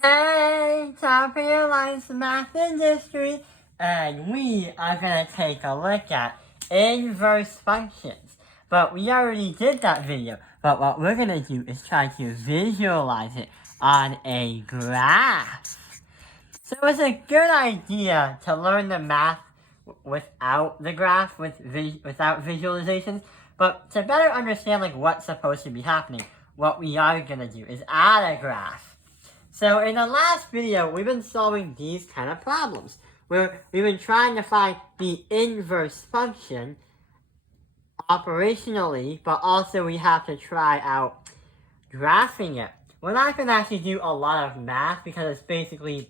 Hey, Top of your Life's Math Industry, and we are going to take a look at inverse functions. But we already did that video, but what we're going to do is try to visualize it on a graph. So it's a good idea to learn the math without the graph, without visualizations, but to better understand what's supposed to be happening, what we are going to do is add a graph. So in the last video, we've been solving these kind of problems, where we've been trying to find the inverse function operationally, but also we have to try out graphing it. We're not going to actually do a lot of math because it's basically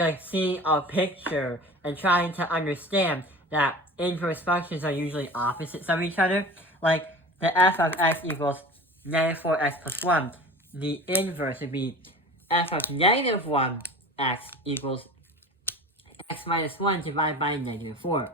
like seeing a picture and trying to understand that inverse functions are usually opposites of each other. Like the f of x equals negative 4x plus 1. The inverse would be f of negative 1x equals x minus 1 divided by negative 4.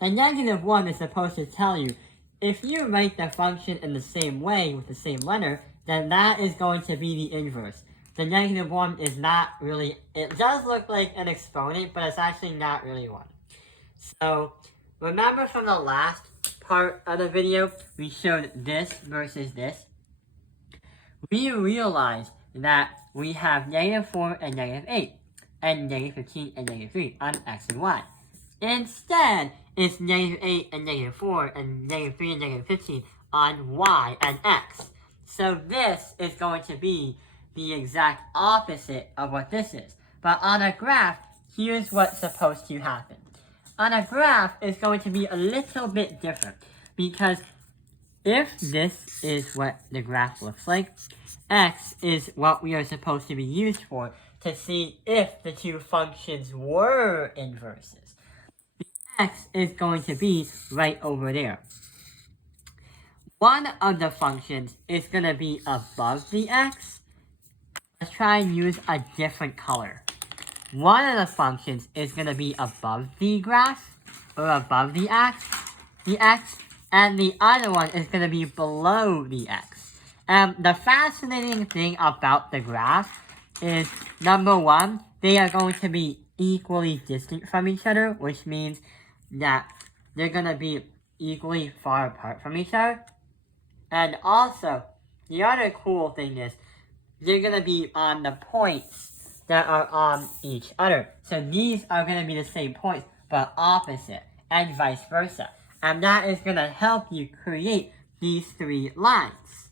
The negative 1 is supposed to tell you if you write the function in the same way with the same letter, then that is going to be the inverse. The negative 1 is not really, it does look like an exponent, but it's actually not really one. So remember from the last part of the video, we showed this versus this. We realized that we have negative 4 and negative 8, and negative 15 and negative 3 on x and y. Instead, it's negative 8 and negative 4 and negative 3 and negative 15 on y and x. So this is going to be the exact opposite of what this is. But on a graph, here's what's supposed to happen. On a graph, it's going to be a little bit different, because if this is what the graph looks like, x is what we are supposed to be used for to see if the two functions were inverses. The x is going to be right over there. One of the functions is going to be above the x. Let's try and use a different color. One of the functions is going to be above the graph, or above the x, and the other one is going to be below the x. The fascinating thing about the graph is, number one, they are going to be equally distant from each other, which means that they're going to be equally far apart from each other. And also, the other cool thing is, they're going to be on the points that are on each other. So these are going to be the same points, but opposite, and vice versa. And that is going to help you create these three lines.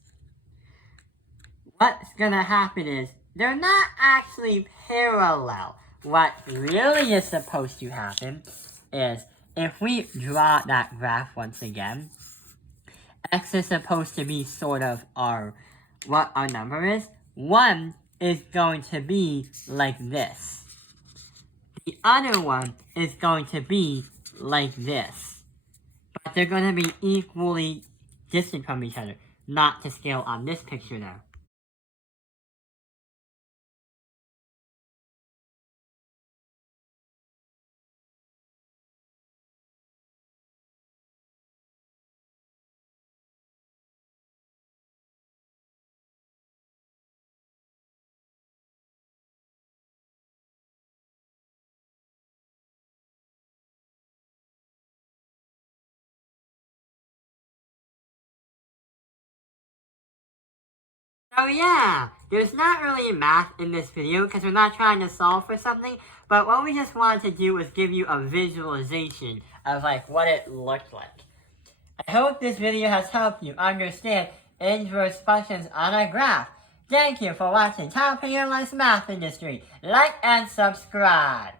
What's going to happen is, they're not actually parallel. What really is supposed to happen is, if we draw that graph once again, x is supposed to be sort of what our number is. 1 is going to be like this. The other one is going to be like this. But they're going to be equally distant from each other, not to scale on this picture though. So yeah, there's not really math in this video because we're not trying to solve for something, but what we just wanted to do was give you a visualization of what it looked like. I hope this video has helped you understand inverse functions on a graph. Thank you for watching Top of Your Life's Math Industry. Like and subscribe.